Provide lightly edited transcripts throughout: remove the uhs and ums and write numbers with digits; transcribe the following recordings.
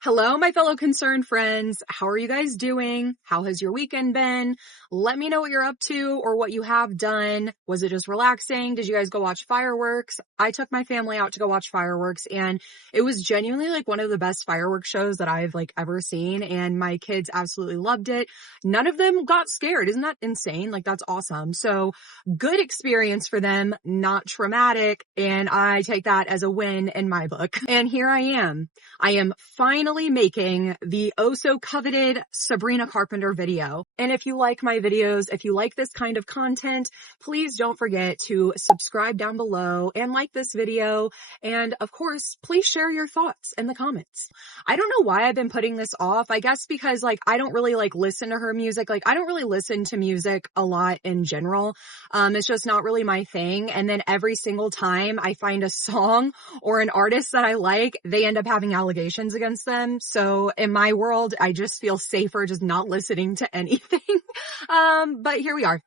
Hello, my fellow concerned friends. How are you guys doing? How has your weekend been? Let me know what you're up to or what you have done. Was it just relaxing? Did you guys go watch fireworks? I took my family out to go watch fireworks, and it was genuinely like one of the best fireworks shows that I've ever seen, and my kids absolutely loved it. None of them got scared. Isn't that insane? That's awesome. So good experience for them, not traumatic, and I take that as a win in my book. And here I am. I am finally making the oh so coveted Sabrina Carpenter video. And if you like my videos, if you like this kind of content, please don't forget to subscribe down below and like this video. And of course, please share your thoughts in the comments. I don't know why I've been putting this off. I guess because I don't really listen to her music. I don't really listen to music a lot in general. It's just not really my thing. And then every single time I find a song or an artist that I like, they end up having allegations against them. So in my world, I just feel safer just not listening to anything. But here we are.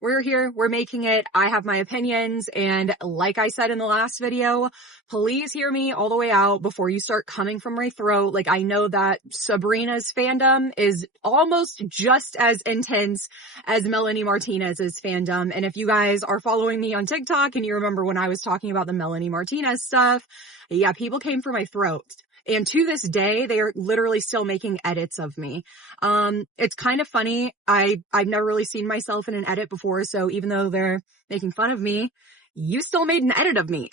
We're here, we're making it. I have my opinions, and like I said in the last video, please hear me all the way out before you start coming from my throat. I know that Sabrina's fandom is almost just as intense as Melanie Martinez's fandom, and if you guys are following me on TikTok and you remember when I was talking about the Melanie Martinez stuff, yeah, people came for my throat. And to this day, they are literally still making edits of me. It's kind of funny. I've never really seen myself in an edit before. So even though they're making fun of me, you still made an edit of me.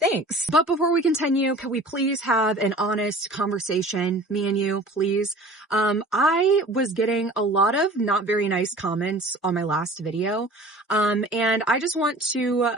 Thanks. But before we continue, can we please have an honest conversation, me and you, please? I was getting a lot of not very nice comments on my last video. And I just want to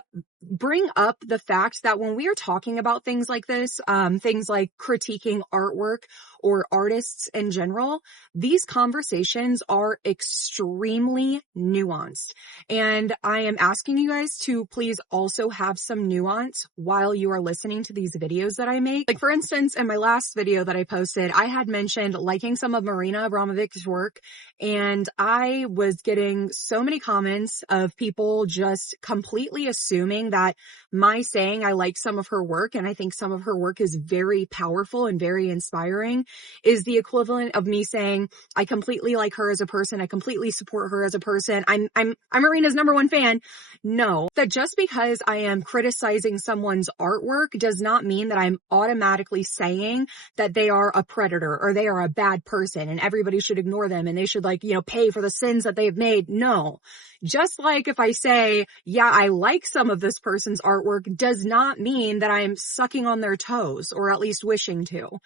bring up the fact that when we are talking about things like this, things like critiquing artwork or artists in general, these conversations are extremely nuanced. And I am asking you guys to please also have some nuance while you are listening to these videos that I make. For instance, in my last video that I posted, I had mentioned liking some of Marina Abramovic's work, and I was getting so many comments of people just completely assuming that my saying I like some of her work and I think some of her work is very powerful and very inspiring is the equivalent of me saying I completely like her as a person, I completely support her as a person, I'm Marina's #1 fan. No, that just because I am criticizing someone's artwork does not mean that I'm automatically saying that they are a predator or they are a bad person and everybody should ignore them and they should pay for the sins that they've made. No. Just like if I say, yeah, I like some of this person's artwork does not mean that I'm sucking on their toes or at least wishing to.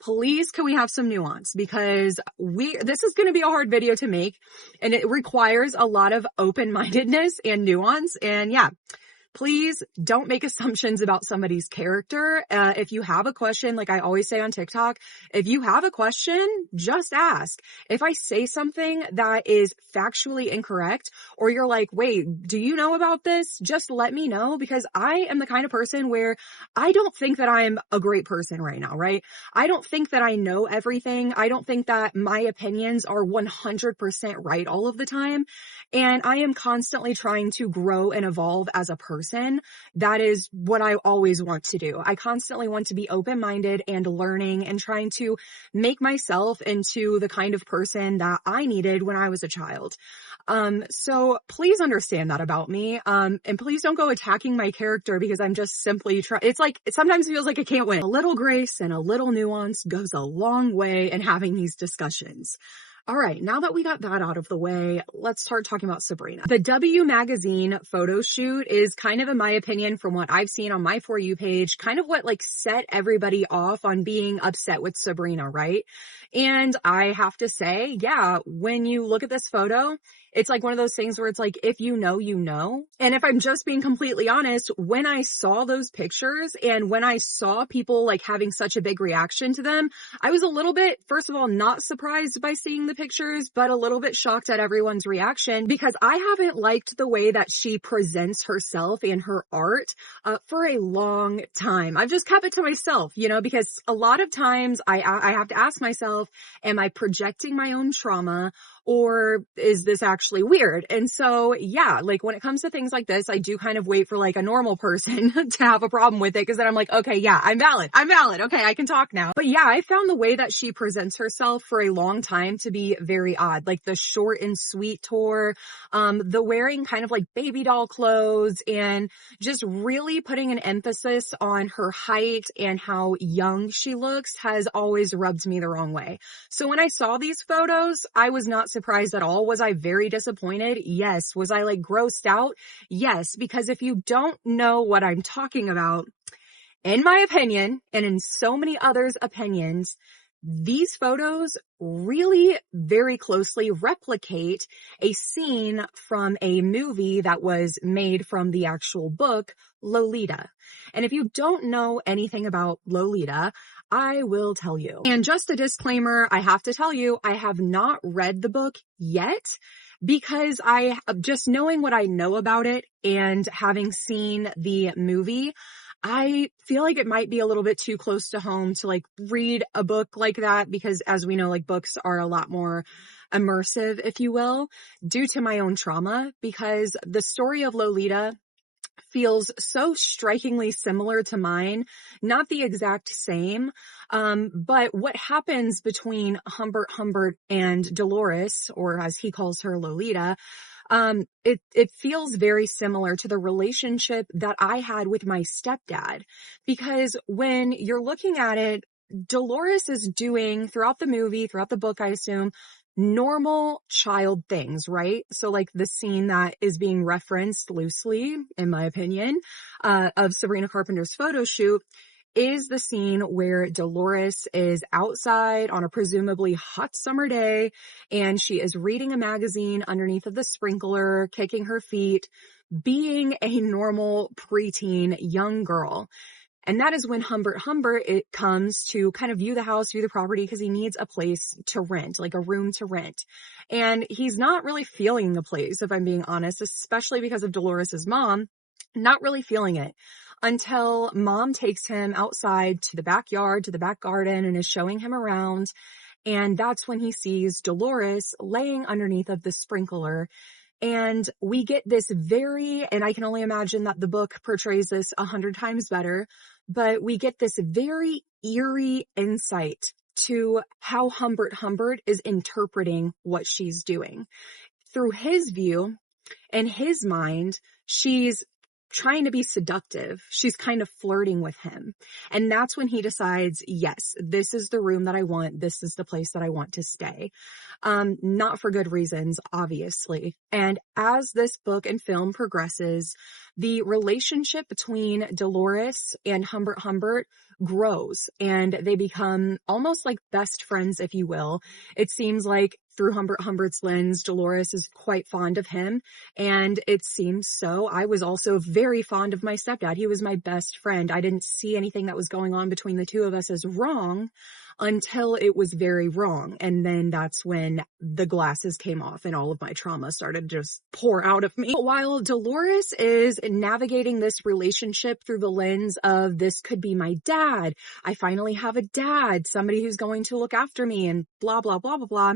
Please, can we have some nuance? Because this is going to be a hard video to make and it requires a lot of open-mindedness and nuance. And yeah, please don't make assumptions about somebody's character. If you have a question, like I always say on TikTok, if you have a question, just ask. If I say something that is factually incorrect, or you're like, wait, do you know about this? Just let me know, because I am the kind of person where I don't think that I'm a great person right now, right? I don't think that I know everything. I don't think that my opinions are 100% right all of the time. And I am constantly trying to grow and evolve as a person. That is what I always want to do. I constantly want to be open-minded and learning and trying to make myself into the kind of person that I needed when I was a child. So please understand that about me. And please don't go attacking my character because I'm just simply trying. It sometimes feels like I can't win. A little grace and a little nuance goes a long way in having these discussions. All right, now that we got that out of the way, let's start talking about Sabrina. The W magazine photo shoot is kind of, in my opinion, from what I've seen on my For You page, kind of what set everybody off on being upset with Sabrina, right? And I have to say, yeah, when you look at this photo, it's one of those things where it's if you know, you know. And if I'm just being completely honest, when I saw those pictures and when I saw people having such a big reaction to them, I was a little bit, first of all, not surprised by seeing the pictures, but a little bit shocked at everyone's reaction because I haven't liked the way that she presents herself and her art for a long time. I've just kept it to myself, because a lot of times I have to ask myself, am I projecting my own trauma, or is this actually weird? And so, yeah, like when it comes to things like this, I do kind of wait for like a normal person to have a problem with it. Cause then I'm like, okay, yeah, I'm valid. I'm valid. Okay. I can talk now. But yeah, I found the way that she presents herself for a long time to be very odd. Like the short and sweet tour, the wearing kind of like baby doll clothes and just really putting an emphasis on her height and how young she looks has always rubbed me the wrong way. So when I saw these photos, I was not surprised at all. Was I very disappointed? Yes. Was I like grossed out? Yes. Because if you don't know what I'm talking about, in my opinion, and in so many others' opinions, these photos really very closely replicate a scene from a movie that was made from the actual book, Lolita. And if you don't know anything about Lolita, I will tell you. And just a disclaimer, I have to tell you, I have not read the book yet because just knowing what I know about it and having seen the movie, I feel like it might be a little bit too close to home to like read a book like that because as we know, like books are a lot more immersive, if you will, due to my own trauma, because the story of Lolita feels so strikingly similar to mine, not the exact same, but what happens between Humbert and Dolores, or as he calls her, Lolita, it feels very similar to the relationship that I had with my stepdad, because when you're looking at it, Dolores is doing throughout the movie, throughout the book, I assume, normal child things, right? So like the scene that is being referenced loosely, in my opinion, of Sabrina Carpenter's photo shoot is the scene where Dolores is outside on a presumably hot summer day and she is reading a magazine underneath of the sprinkler, kicking her feet, being a normal preteen young girl. And that is when Humbert it comes to kind of view the house, view the property, because he needs a place to rent, like a room to rent. And he's not really feeling the place, if I'm being honest, especially because of Dolores's mom, not really feeling it until mom takes him outside to the backyard, to the back garden, and is showing him around. And that's when he sees Dolores laying underneath of the sprinkler. And we get this and I can only imagine that the book portrays this 100 times better, but we get this very eerie insight to how Humbert is interpreting what she's doing. Through his view, in his mind, she's trying to be seductive. She's kind of flirting with him. And that's when he decides, yes, this is the room that I want. This is the place that I want to stay. Not for good reasons, obviously. And as this book and film progresses, the relationship between Dolores and Humbert grows and they become almost like best friends, if you will. It seems like through Humbert's lens, Dolores is quite fond of him, and it seems so. I was also very fond of my stepdad. He was my best friend. I didn't see anything that was going on between the two of us as wrong until it was very wrong. And then that's when the glasses came off and all of my trauma started to just pour out of me. But while Dolores is navigating this relationship through the lens of this could be my dad, I finally have a dad, somebody who's going to look after me and blah, blah, blah, blah, blah.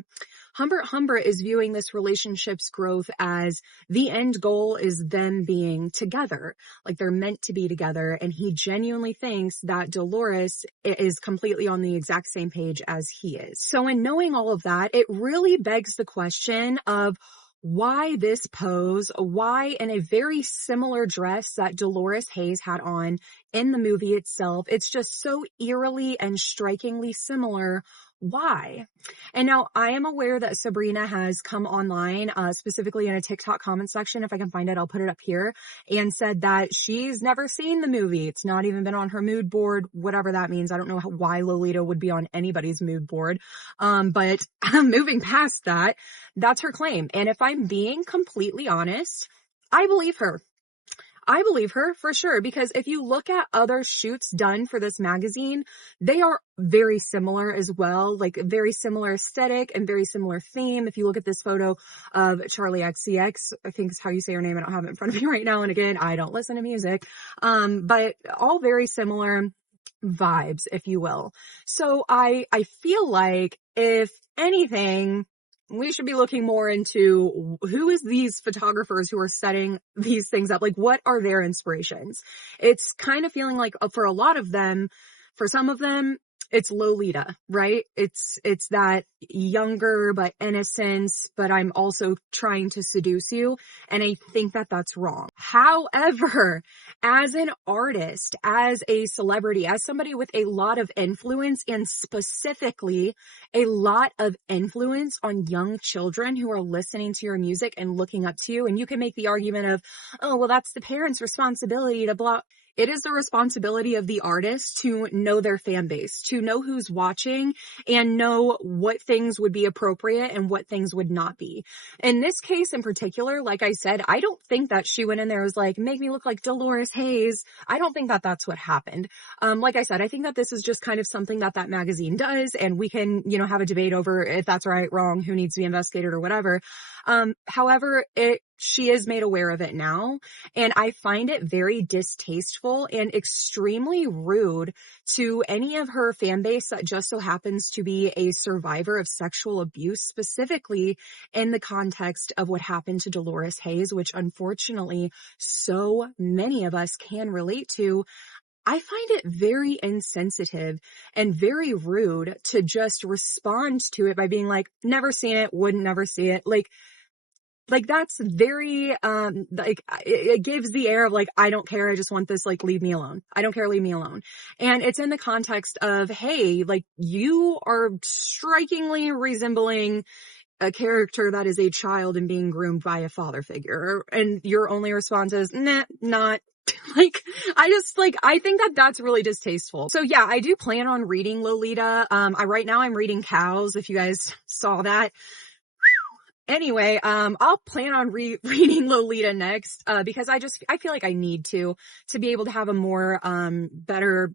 Humbert is viewing this relationship's growth as the end goal is them being together, like they're meant to be together. And he genuinely thinks that Dolores is completely on the exact same page as he is. So in knowing all of that, it really begs the question of why this pose, why in a very similar dress that Dolores Hayes had on in the movie itself. It's just so eerily and strikingly similar. Why? And now I am aware that Sabrina has come online, specifically in a TikTok comment section. If I can find it, I'll put it up here, and said that she's never seen the movie. It's not even been on her mood board, whatever that means. I don't know why Lolita would be on anybody's mood board. But moving past that, that's her claim. And if I'm being completely honest, I believe her. I believe her for sure, because if you look at other shoots done for this magazine, they are very similar as well, like very similar aesthetic and very similar theme. If you look at this photo of Charlie XCX, I think is how you say her name. I don't have it in front of me right now. And again, I don't listen to music, but all very similar vibes, if you will. So I feel like if anything, we should be looking more into who is these photographers who are setting these things up? Like, what are their inspirations? It's kind of feeling like for a lot of them, for some of them, it's Lolita, right? It's that younger but innocence, but I'm also trying to seduce you. And I think that that's wrong. However, as an artist, as a celebrity, as somebody with a lot of influence, and specifically a lot of influence on young children who are listening to your music and looking up to you, and you can make the argument of, oh, well, that's the parents' responsibility to block. It is the responsibility of the artist to know their fan base, to know who's watching and know what things would be appropriate and what things would not be. In this case in particular, like I said, I don't think that she went in there and was like, make me look like Dolores Hayes. I don't think that that's what happened. Like I said, I think that this is just kind of something that that magazine does, and we can, have a debate over if that's right, wrong, who needs to be investigated or whatever. However, she is made aware of it now, and I find it very distasteful and extremely rude to any of her fan base that just so happens to be a survivor of sexual abuse, specifically in the context of what happened to Dolores Hayes, which unfortunately so many of us can relate to. I find it very insensitive and very rude to just respond to it by being like, never seen it, wouldn't never see it. Like that's very, it gives the air of like, I don't care. I just want this, like, leave me alone. I don't care. Leave me alone. And it's in the context of, hey, like, you are strikingly resembling a character that is a child and being groomed by a father figure. And your only response is, nah, not. Like, I think that that's really distasteful. So yeah, I do plan on reading Lolita. Right now I'm reading Cows, if you guys saw that. Anyway, I'll plan on reading Lolita next, because I feel like I need to be able to have a more, better,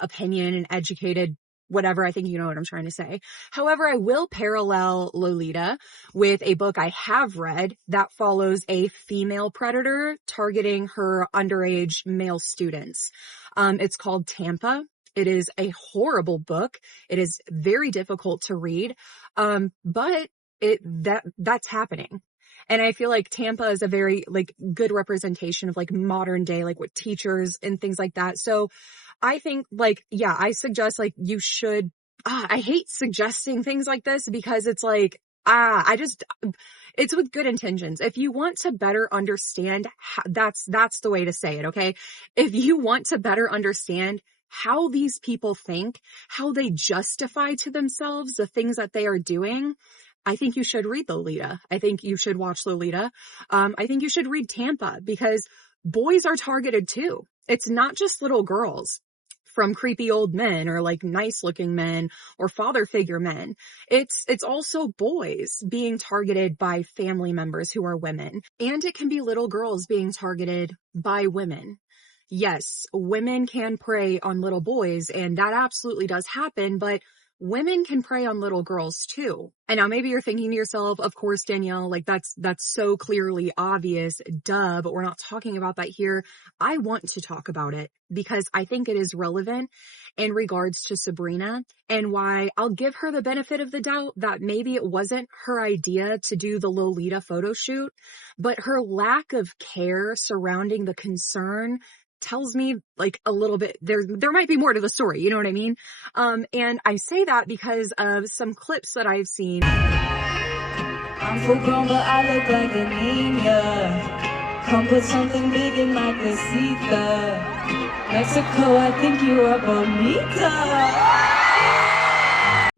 opinion and educated whatever. I think you know what I'm trying to say. However, I will parallel Lolita with a book I have read that follows a female predator targeting her underage male students. It's called Tampa. It is a horrible book. It is very difficult to read. But that's happening. And I feel like Tampa is a very, like, good representation of, like, modern day, like, with teachers and things like that. So I think, like, yeah, I suggest, like, you should, I hate suggesting things like this because it's like, it's with good intentions. If you want to better understand, that's the way to say it. Okay. If you want to better understand how these people think, how they justify to themselves the things that they are doing, I think you should read Lolita. I think you should watch Lolita. I think you should read Tampa, because boys are targeted too. It's not just little girls from creepy old men or like nice looking men or father figure men. It's also boys being targeted by family members who are women. And it can be little girls being targeted by women. Yes, women can prey on little boys, and that absolutely does happen, but women can prey on little girls too. And now maybe you're thinking to yourself, of course, Danielle, like that's so clearly obvious, duh, but we're not talking about that here. I want to talk about it because I think it is relevant in regards to Sabrina, and why I'll give her the benefit of the doubt that maybe it wasn't her idea to do the Lolita photo shoot, but her lack of care surrounding the concern tells me like a little bit there might be more to the story, you know what I mean? And I say that because of some clips that I've seen. I'm full grown, but I look like a Nina. Come put something big in my casita. Mexico, I think you are bonita.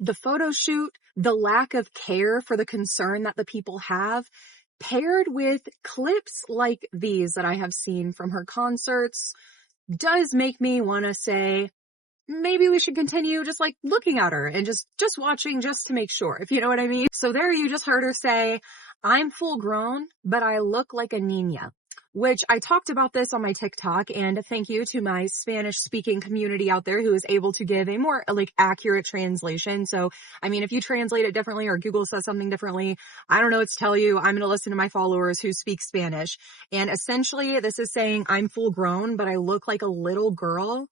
The photo shoot, the lack of care for the concern that the people have, paired with clips like these that I have seen from her concerts, does make me want to say, maybe we should continue just like looking at her and just watching just to make sure, if you know what I mean. So there you just heard her say, I'm full grown, but I look like a Nina. Which I talked about this on my TikTok, and thank you to my Spanish speaking community out there who is able to give a more like accurate translation. So, I mean, if you translate it differently or Google says something differently, I don't know what to tell you. I'm going to listen to my followers who speak Spanish. And essentially this is saying I'm full grown, but I look like a little girl.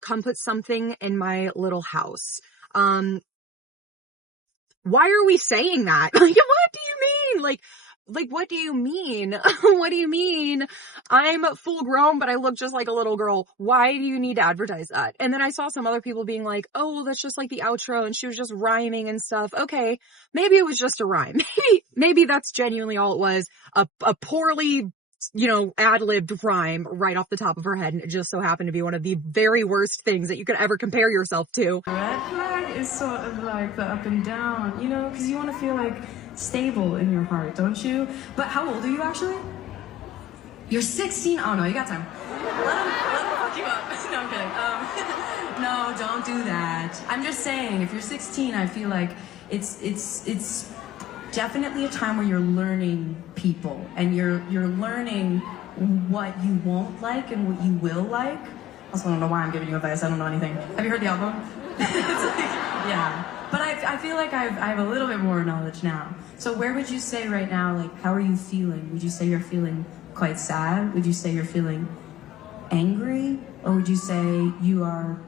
Come put something in my little house. why are we saying that? Like, what do you mean? Like, what do you mean? What do you mean? I'm full grown, but I look just like a little girl. Why do you need to advertise that? And then I saw some other people being like, oh, well, that's just like the outro and she was just rhyming and stuff. Okay. Maybe it was just a rhyme. Maybe that's genuinely all it was. A poorly, ad-libbed rhyme right off the top of her head. And it just so happened to be one of the very worst things that you could ever compare yourself to. Red flag is sort of like the up and down, because you want to feel like stable in your heart, don't you? But how old are you actually? You're 16? Oh no, you got time. Let him fuck you up. No, I'm kidding. No, don't do that. I'm just saying, if you're 16, I feel like it's definitely a time where you're learning people and you're learning what you won't like and what you will like. Also, I don't know why I'm giving you advice. I don't know anything. Have you heard the album? It's like, yeah. But I feel like I have a little bit more knowledge now. So where would you say right now, like, how are you feeling? Would you say you're feeling quite sad? Would you say you're feeling angry? Or would you say you are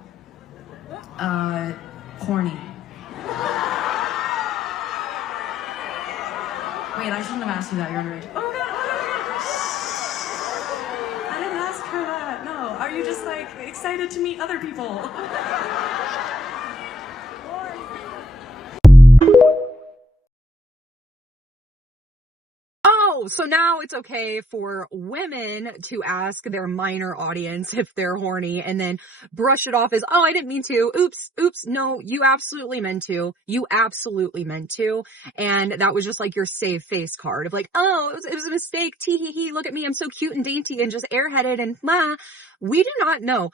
horny? Wait, I shouldn't have asked you that. You're underage. Oh my god! I didn't ask her that. No. Are you just like excited to meet other people? Oh, so now it's okay for women to ask their minor audience if they're horny and then brush it off as, oh, I didn't mean to. Oops. No, you absolutely meant to. You absolutely meant to. And that was just like your save face card of like, oh, it was a mistake. Tee hee hee. Look at me. I'm so cute and dainty and just airheaded and we do not know.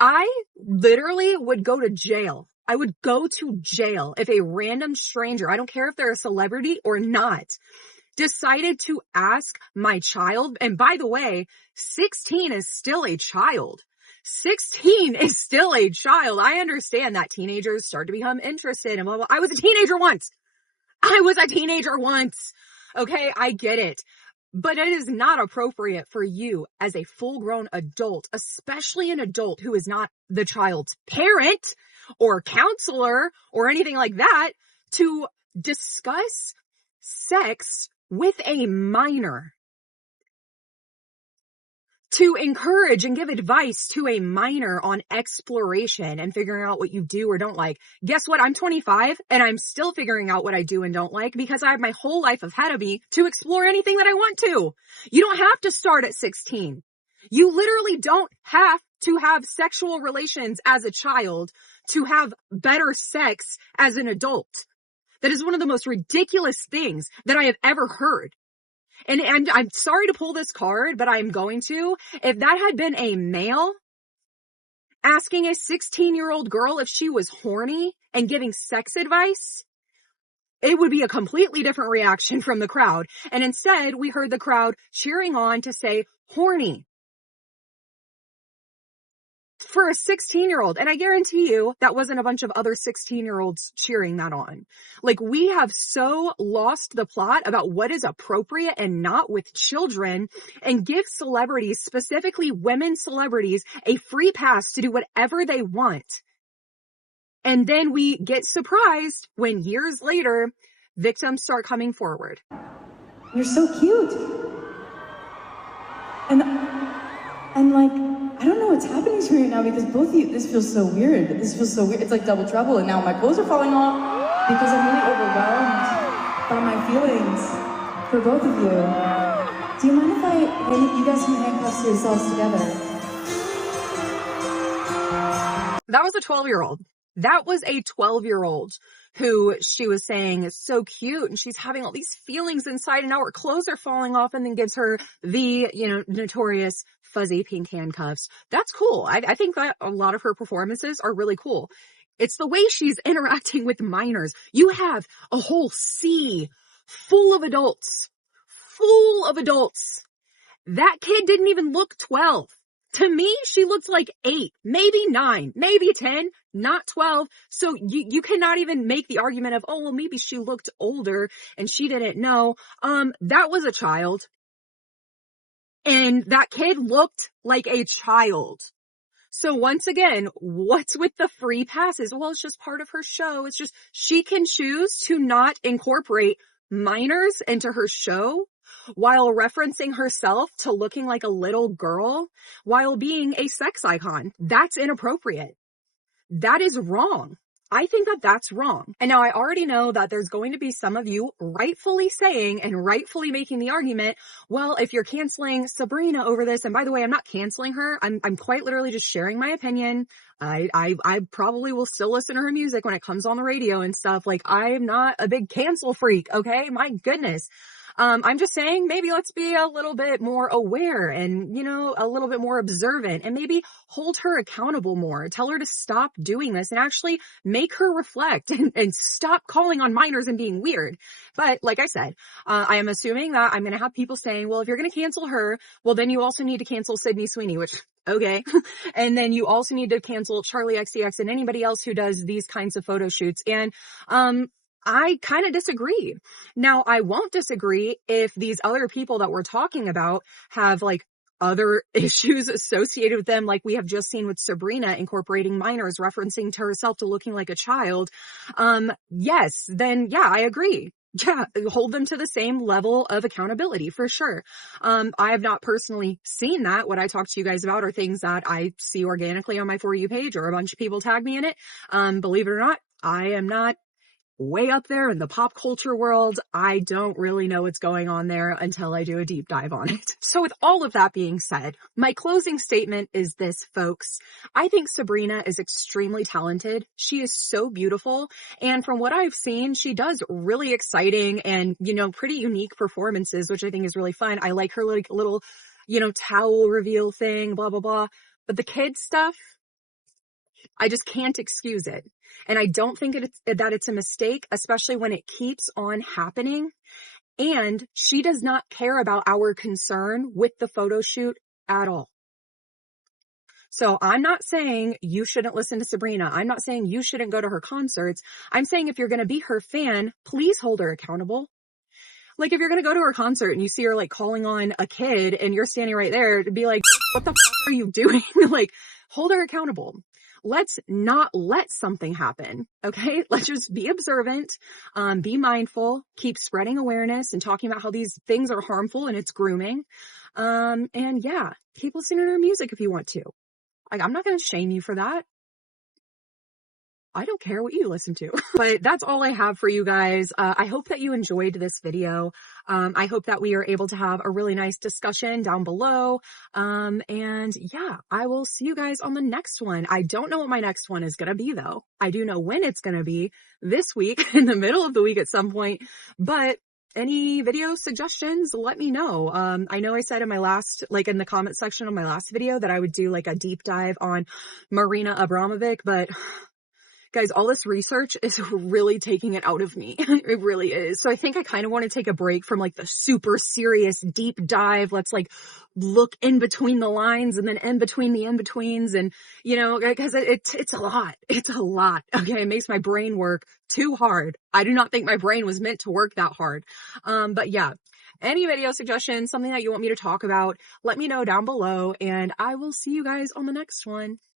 I literally would go to jail. I would go to jail if a random stranger, I don't care if they're a celebrity or not, decided to ask my child. And by the way, 16 is still a child. 16 is still a child. I understand that teenagers start to become interested and blah, blah. I was a teenager once. Okay, I get it. But it is not appropriate for you as a full-grown adult, especially an adult who is not the child's parent or counselor or anything like that, to discuss sex with a minor. To encourage and give advice to a minor on exploration and figuring out what you do or don't like. Guess what? I'm 25 and I'm still figuring out what I do and don't like because I have my whole life ahead of me to explore anything that I want to. You don't have to start at 16. You literally don't have to have sexual relations as a child to have better sex as an adult. That is one of the most ridiculous things that I have ever heard. And I'm sorry to pull this card, but I'm going to. If that had been a male asking a 16-year-old girl if she was horny and giving sex advice, it would be a completely different reaction from the crowd. And instead, we heard the crowd cheering on to say horny for a 16-year-old. And I guarantee you that wasn't a bunch of other 16-year-olds cheering that on. Like, we have so lost the plot about what is appropriate and not with children, and give celebrities, specifically women celebrities, a free pass to do whatever they want. And then we get surprised when years later, victims start coming forward. You're so cute. And like, I don't know what's happening to me right now because both of you, this feels so weird. It's like double trouble, and now my clothes are falling off because I'm really overwhelmed by my feelings for both of you. Do you mind if you guys can handcuff yourselves together? That was a 12-year-old. That was a 12-year-old who she was saying is so cute and she's having all these feelings inside and now her clothes are falling off, and then gives her the, notorious fuzzy pink handcuffs. That's cool. I think that a lot of her performances are really cool. It's the way she's interacting with minors. You have a whole sea full of adults. That kid didn't even look 12. To me, she looked like 8, maybe 9, maybe 10, not 12. So you cannot even make the argument of, oh, well, maybe she looked older and she didn't know. That was a child. And that kid looked like a child. So once again, what's with the free passes? Well, it's just part of her show. It's just, she can choose to not incorporate minors into her show while referencing herself to looking like a little girl while being a sex icon. That's inappropriate. That is wrong. I think that that's wrong. And now I already know that there's going to be some of you rightfully saying and rightfully making the argument, well, if you're canceling Sabrina over this, and by the way, I'm not canceling her. I'm quite literally just sharing my opinion. I probably will still listen to her music when it comes on the radio and stuff. Like, I'm not a big cancel freak. Okay. My goodness. I'm just saying maybe let's be a little bit more aware and, a little bit more observant and maybe hold her accountable more. Tell her to stop doing this and actually make her reflect and stop calling on minors and being weird. But like I said, I am assuming that I'm going to have people saying, well, if you're going to cancel her, well, then you also need to cancel Sydney Sweeney, which, okay. And then you also need to cancel Charlie XCX and anybody else who does these kinds of photo shoots. And, I kind of disagree. Now, I won't disagree if these other people that we're talking about have like other issues associated with them, like we have just seen with Sabrina incorporating minors, referencing to herself to looking like a child. Yes, then yeah, I agree. Yeah, hold them to the same level of accountability for sure. I have not personally seen that. What I talk to you guys about are things that I see organically on my For You page or a bunch of people tag me in it. Believe it or not, I am not way up there in the pop culture world. I don't really know what's going on there until I do a deep dive on it. So with all of that being said, my closing statement is this, folks. I think Sabrina is extremely talented. She is so beautiful. And from what I've seen, she does really exciting and, pretty unique performances, which I think is really fun. I like her like little, towel reveal thing, blah, blah, blah. But the kids stuff, I just can't excuse it. And I don't think that it's a mistake, especially when it keeps on happening. And she does not care about our concern with the photo shoot at all. So I'm not saying you shouldn't listen to Sabrina. I'm not saying you shouldn't go to her concerts. I'm saying if you're going to be her fan, please hold her accountable. Like if you're going to go to her concert and you see her like calling on a kid and you're standing right there to be like, what the fuck are you doing? Like, hold her accountable. Let's not let something happen. Okay. Let's just be observant, be mindful, keep spreading awareness and talking about how these things are harmful and it's grooming. And yeah, keep listening to her music if you want to. Like, I'm not going to shame you for that. I don't care what you listen to, but that's all I have for you guys. I hope that you enjoyed this video. I hope that we are able to have a really nice discussion down below. And yeah, I will see you guys on the next one. I don't know what my next one is going to be though. I do know when it's going to be this week, in the middle of the week at some point, but any video suggestions, let me know. I know I said in my last, like in the comment section of my last video that I would do like a deep dive on Marina Abramovic, but guys, all this research is really taking it out of me. It really is. So I think I kind of want to take a break from like the super serious deep dive. Let's like look in between the lines and then in between the in-betweens and, because it's a lot. It's a lot. Okay. It makes my brain work too hard. I do not think my brain was meant to work that hard. But yeah, any video suggestions, something that you want me to talk about, let me know down below and I will see you guys on the next one.